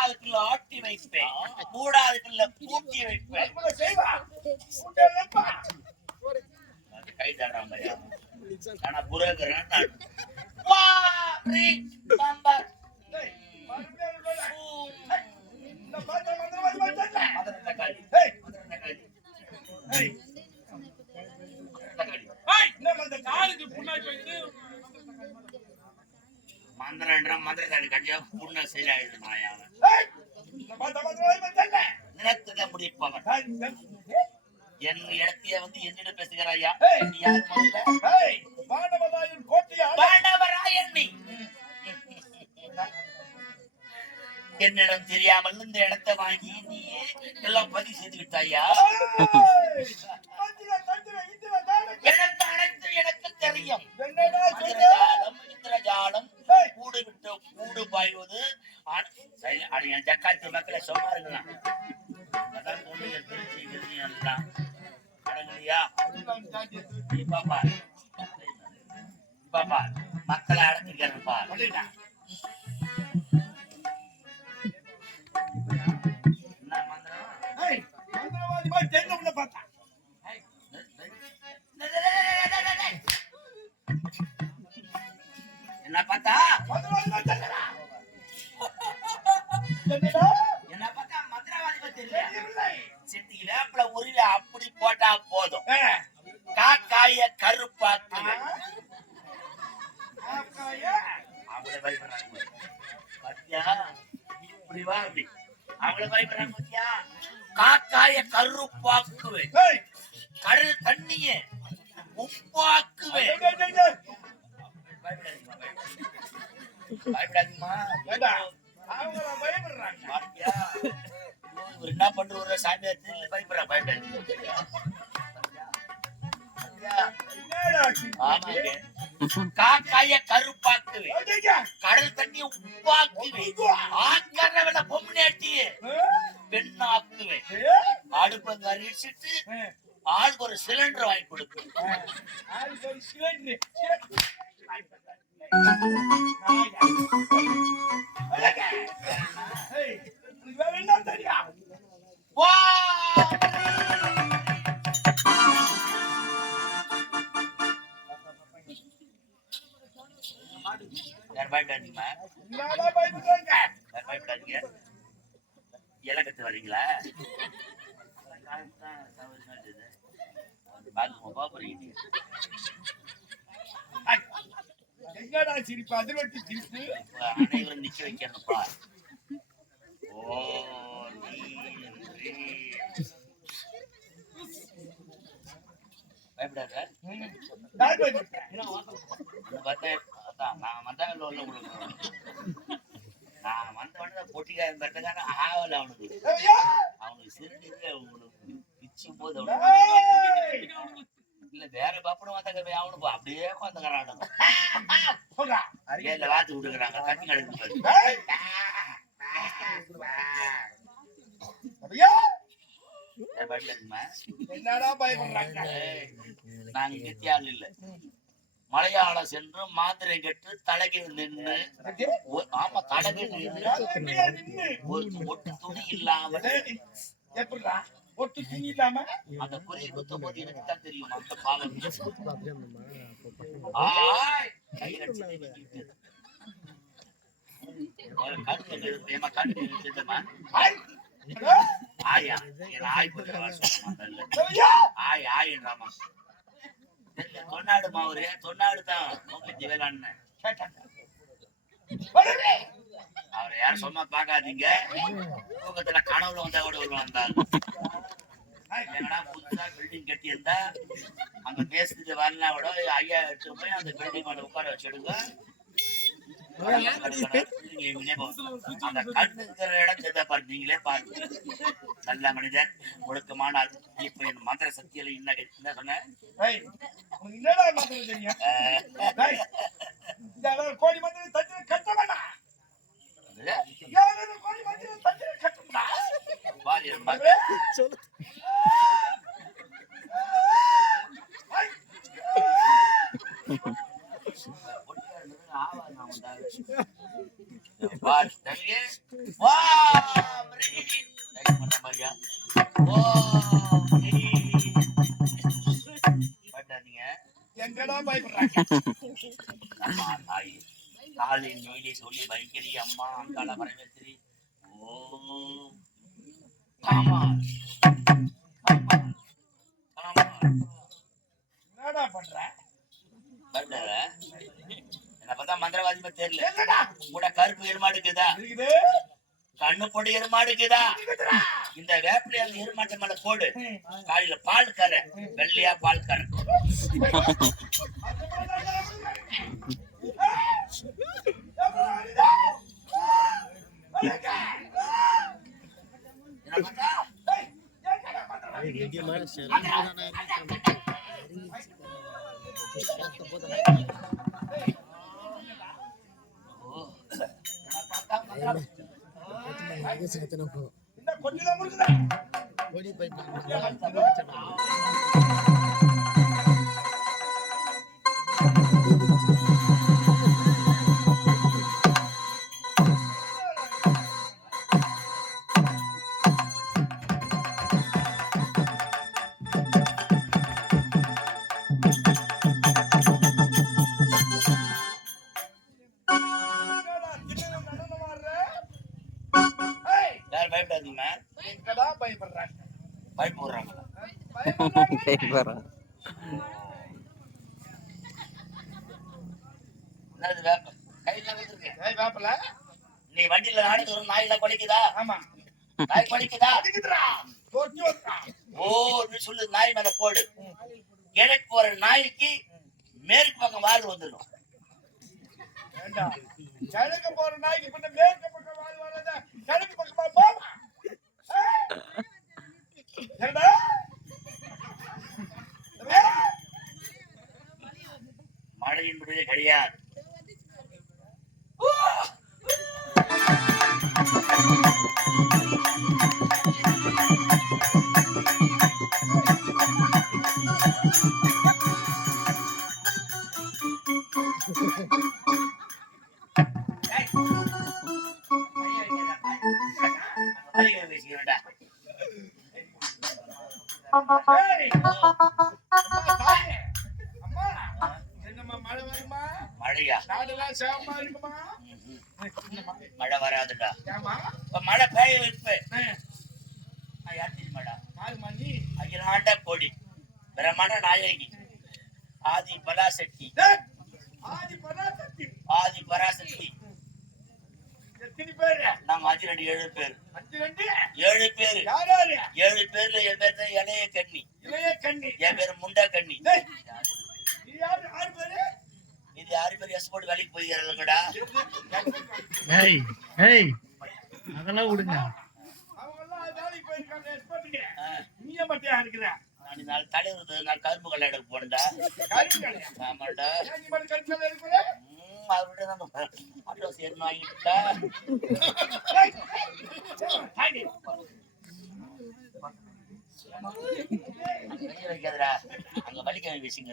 ஆறாவது கிலோ ஆட்டி வைப்பேன். கிலோ கூட்டி வைப்பேன். கை தடாமையா ஆனா புரோக்கரன் நான் வா ப்ரீ நம்பர் டேய் மறுபடியும் போடா. பூம். இந்த பாத்திரம் என் இடத்தைய வந்து என்னிடம் பேசுகிறாயா? ஏய். நீ யார் முதல்ல? ஏய் பாண்டவராயன் கோட்டையா பாண்டவராயன் நீ. என்னிடம் தெரியாமல் இந்த இடத்தை வாங்கி நீ எல்லாம் பதிவு செய்து விட்டாயா? தெரிஞ்ச உன்னை பார்த்தா? என்ன பார்த்தா? பயப்படுறாங்க பத்தியா இப்படி வா அப்படி அவங்கள பயப்படுறாங்க பத்தியா காக்காய கருப்பாக்குவேன் கடல் தண்ணிய உப்பாக்குவேன் டேய் பயப்படாதீங்கம்மா, பயப்படாதீங்க. அவங்க பயப்படுறாங்க என்ன பண்ற சாமியார் திரும்பி பயப்படுறா பயப்படாதீங்க காக்காய கருப்பாக்குவேன் கடல் தண்ணி உப்பாக்குவேன் ஆக்கறவன பொம்னாட்டியே பெண்ணாக்குவேன் அடுப்பங்க அரிசிட்டு ஆளுக்கு ஒரு சிலிண்டர் வாங்கி கொடுப்பேன். சிலிண்டர். பாத்துமா சிரிப்பு அதிர்வட்டி சிரிப்பு அனைவரும் நிக்க வைக்கணும்ப்பா ஓ பயப்படாத நான் அதான் நான் உள்ள கொடுக்கணும் நான் வந்த உடனே பொட்டிக்காரன் பெட்டக்காரன் ஆவல அவனுக்கு ஐயா! அவனுக்கு சிறுநீரே அவனுக்கு பிச்சும் போது அவனுக்கு ஏய்! இல்ல வேற பப்பனும் வந்தாங்க அவனுக்கு அப்படியே உட்காந்துக்கிறானுங்க போடா. இல்ல வாத்து விட்டுக்கிறாங்க? என்னடா பயப்படுறாங்க? ஏய், நாங்க கெத்தியாள் இல்ல. மலையாளம் சென்று மாத்திரை கெட்டு தலைக்கு நின்று ஆமா தலைக்கு நின்று. ஒரு ஒட்டு துணி இல்லாம ஏய், எப்படிடா? ஒட்டு துணி இல்லாம அந்த குறி குத்தும் போது எனக்கு தான் தெரியும். அந்த பாவம். ஆய். ஒரு போட்டு தொன்னாடு மாவுரு தொன்னாடு தான். வேளாண்ண! அவரை யாரும் சும்மா பார்க்காதீங்க. தூக்கத்துல கனவுல வந்தா கூட வருவாங்க என்னடா புதுசா பில்டிங் கட்டி இருந்தா அங்க பேசுறது வரலாம் கூட ஐயா எடுத்து போய் அந்த பில்டிங் மேல உட்கார வச்சிடுங்க. அந்த கண்ணு இருக்கிற இடம் தெரிஞ்சா பாரு நீங்களே பாருங்க நல்ல மனிதன் ஒழுக்கமான. இப்ப என் மந்திர சக்தியில என்ன சொன்னேன் கோடி மந்திரம் கட்ட வேண்டாம். கோடி. பயப்படுறாங்க அம்மா தாய் காலை நீலி சொல்லி வைக்கிறி அம்மா அங்கால வரவேற்கிறி ஓ ஆமா ஆமா ஆமா என்னடா பண்ற? பயப்படாத என்ன பார்த்தா மந்திரவாதி மாதிரி தெரியல என்னடா? கூட கருப்பு எருமாடு இருக்குதா? கண்ணு போட்டு எருமாடு இருக்குதா? இந்த வேப்பிலைய அந்த எருமாட்டு மேல போடு. காலையில பால் கரை. வெள்ளையா பால் கரை. என்ன? பார்த்தா ஓ என்ன கொஞ்சம் பயப்படாதீங்க பயப்படுறாங்க பயப்பு விடுறாங்க பயப்படுறாங்க. என்னது வேப்ப? கையில வச்சிருக்கேன். ஏய் வேப்பல? நீ வண்டியில நாடு ஒரு நாயில குலைக்குதா? ஆமா. நாய் குலைக்குதா? ஓ நீ சொல்லு நாய் மேல போடு. கிழக்கு போற நாய்க்கு மேற்கு பக்கம் வால் வந்துடும் கிழக்கு போற நாய்க்கு பின்ன மேற்கு பக்கம் வால் வராத? கிழக்கு பக்கமா போமா ஏண்டா மழை என்பதே கிடையாது மழையா நாடெல்லாம் இருக்குமா. மழை வராதுடா. மழை பெய்ய மணி அகிலாண்ட கோடி. பிரமண நாயகி. ஆதி பராசக்தி. ஆதி பராசக்தி. ஆதி பராசக்தி. எத்தனை பேரு? அஞ்சு ஏழு பேர். ஏழு பேரு. பேர்ல என் பேர் தான் இளைய கண்ணி இளைய கண்ணி என் பேர் முண்டா கண்ணி யாரு? ஆறு பேரு? போட்டு வேலைக்கு போயிருக்கடா ஏய் ஏய் அதெல்லாம் விடுங்க. அவங்க எல்லாம் வேலைக்கு போயிருக்காங்க எக்ஸ்பர்ட்டுங்க நீ மட்டும் இருக்கிற? நான் நாலு தலைவர் நான் கரும்பு கல்ல எடுக்க போனேன்டா ஆமாடா நான் அட்ரஸ் என்ன. கைய வைக்காதடா. அங்க வலிக்க வச்சுங்க